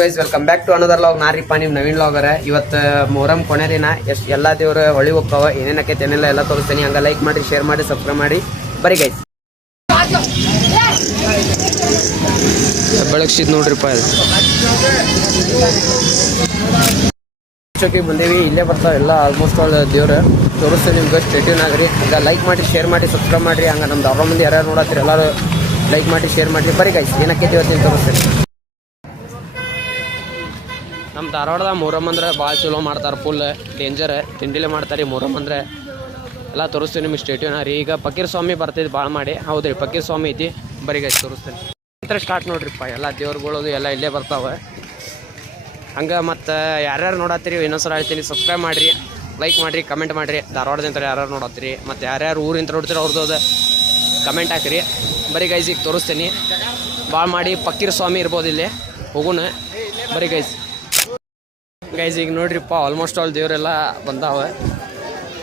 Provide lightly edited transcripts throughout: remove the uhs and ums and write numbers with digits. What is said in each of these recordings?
Guys welcome back to another log. ನಾರಿಪ್ಪ ನೀವು ನವೀನ್ ಲಾಗರ. ಇವತ್ತು ಮೊಹರಂ ಕೊನೆ ದಿನ. ಎಷ್ಟು ಎಲ್ಲ ದೇವ್ರ ಹೊಳಿ ಹೋಗ್ತಾವ, ಏನೇನಕ್ಕೆ ಏನೆಲ್ಲ ಎಲ್ಲ ತೋರಿಸ್ತೀನಿ. ಹಂಗೆ ಲೈಕ್ ಮಾಡಿ, ಶೇರ್ ಮಾಡಿ, ಸಬ್ಸ್ಕ್ರೈಬ್ ಮಾಡಿ. ಬರೀ ಗೈಸ್ ಬೆಳಗ್ಸಿದ್ ನೋಡ್ರಿಪ್ಪ. ಇದು ಬಂದೇವಿ, ಇಲ್ಲೇ ಬರ್ತಾವ ಎಲ್ಲ ಆಲ್ಮೋಸ್ಟ್ ಆಲ್ ದೇವ್ರು ತೋರಿಸ್ತೀನಿ ನಿಮ್ಗೆ. ಸ್ಟೇಟ್ಯೂನ್ ಆಗ್ರಿ, ಹಂಗೆ ಲೈಕ್ ಮಾಡಿ, ಶೇರ್ ಮಾಡಿ, ಸಬ್ಸ್ಕ್ರೈಬ್ ಮಾಡಿರಿ. ಹಂಗೆ ನಮ್ಮ ಧಾರವಾಡ ಮಂದಿ ಯಾರ್ಯಾರು ನೋಡತ್ತೀರಿ ಎಲ್ಲರೂ ಲೈಕ್ ಮಾಡಿ, ಶೇರ್ ಮಾಡಿರಿ. ಬರೀ ಗೈಸ್ ಏನಕ್ಕೆ ಇವತ್ತಿನ ತೋರಿಸ್ತೀನಿ. ನಮ್ಮ ಧಾರವಾಡದ ಮೊಹರಂ ಅಂದ್ರೆ ಭಾಳ ಚಲೋ ಮಾಡ್ತಾರೆ. ಫುಲ್ ಡೇಂಜರ್ ತಿಂಡಿಲೇ ಮಾಡ್ತಾರೆ ಮೊಹರಂ ಅಂದರೆ. ಎಲ್ಲ ತೋರಿಸ್ತೀವಿ ನಿಮ್ಗೆ ಸ್ಟೇಟ್ಯೂನ್ ರೀ. ಈಗ ಫಕೀರ್ ಸ್ವಾಮಿ ಬರ್ತಿದ್ದು ಭಾಳ ಮಾಡಿ. ಹೌದ್ರಿ, ಫಕೀರ್ ಸ್ವಾಮಿ ಐತಿ. ಬರೀ ಗೈಸ್ ತೋರಿಸ್ತೀನಿ. ನಂತರ ಸ್ಟಾರ್ಟ್ ನೋಡ್ರಿಪ್ಪ. ಎಲ್ಲ ದೇವ್ರುಗಳದು ಎಲ್ಲ ಇಲ್ಲೇ ಬರ್ತಾವೆ. ಹಂಗೆ ಮತ್ತು ಯಾರ್ಯಾರು ನೋಡತ್ತೀರಿ ಇನ್ನೊಂದ್ಸಲ ಹೇಳ್ತೀನಿ, ಸಬ್ಸ್ಕ್ರೈಬ್ ಮಾಡಿರಿ, ಲೈಕ್ ಮಾಡಿರಿ, ಕಮೆಂಟ್ ಮಾಡಿರಿ. ಧಾರವಾಡದಿಂದ ಯಾರ್ಯಾರು ನೋಡತ್ತೀರಿ ಮತ್ತು ಯಾರ್ಯಾರು ಊರಿಂದ ನೋಡ್ತೀರಿ ಅವ್ರದ್ದು ಕಮೆಂಟ್ ಹಾಕಿರಿ. ಬರೀ ಗೈಸ್ ಈಗ ತೋರಿಸ್ತೀನಿ. ಭಾಳ ಮಾಡಿ ಫಕೀರ್ ಸ್ವಾಮಿ ಇರ್ಬೋದು ಇಲ್ಲಿ. ಹೋಗೋಣ ಬರೀ ಗೈಸ್. ಈಗ ನೋಡ್ರಿಪ್ಪ, ಆಲ್ಮೋಸ್ಟ್ ಆಲ್ ದೇವರೆಲ್ಲ ಬಂದಾವ.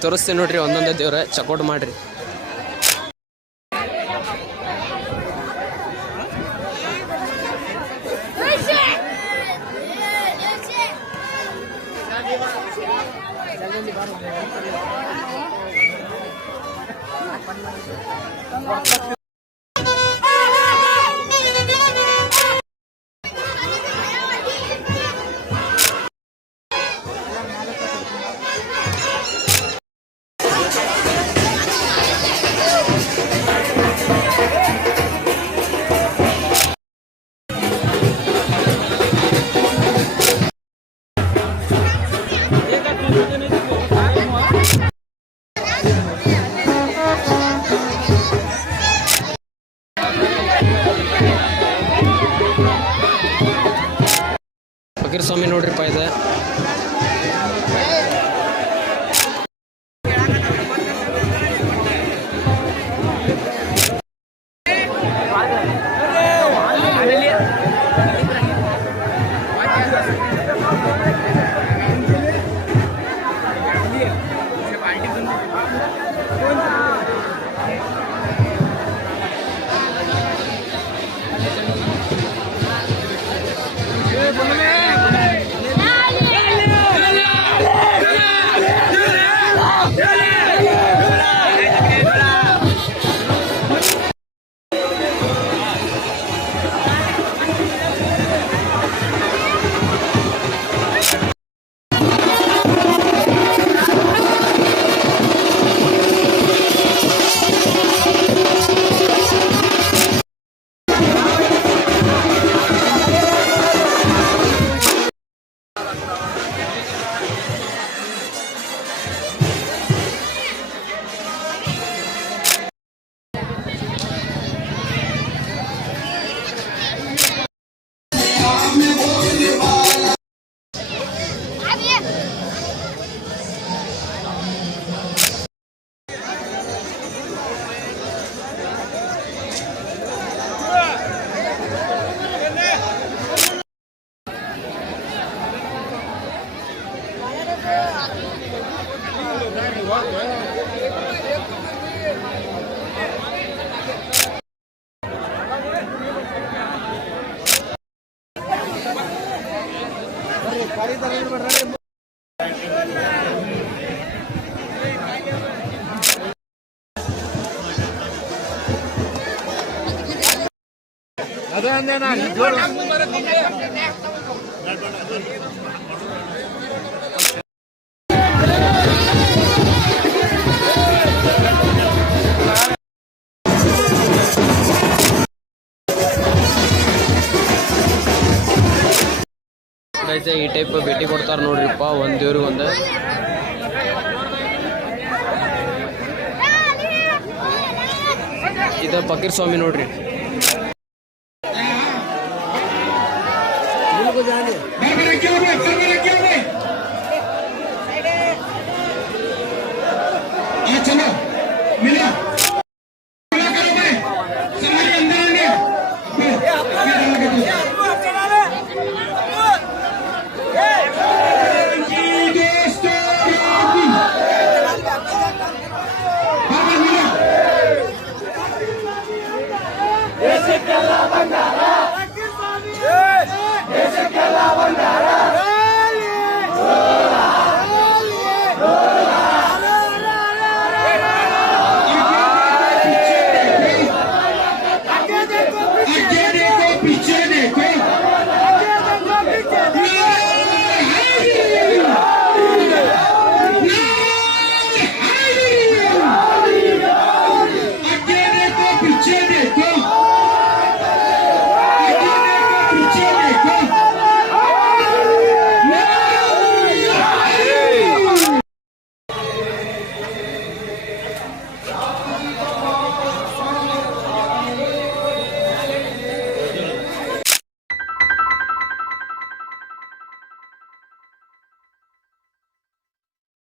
ತೋರಿಸ್ತೀನಿ ನೋಡ್ರಿ ಒಂದೊಂದೇ ದೇವ್ರ. ಚೆಕ್ಔಟ್ ಮಾಡಿರಿ. ಫಕೀರ್ ಸ್ವಾಮಿ ನೋಡ್ರಿಪ್ಪ ಇದೆ. ಅದೇ ಅಂದೆ ನಾನು ಈ ಟೈಪ್ ಭೇಟಿ ಕೊಡ್ತಾರೆ ನೋಡ್ರಿಪ್ಪ ಒಂದು ದೇವ್ರಿಗೆ ಒಂದು. ಇದು ಫಕೀರ್ ಸ್ವಾಮಿ ನೋಡ್ರಿ. ದೇಶಕ್ಕೆಲ್ಲ ಬಂಗಾರ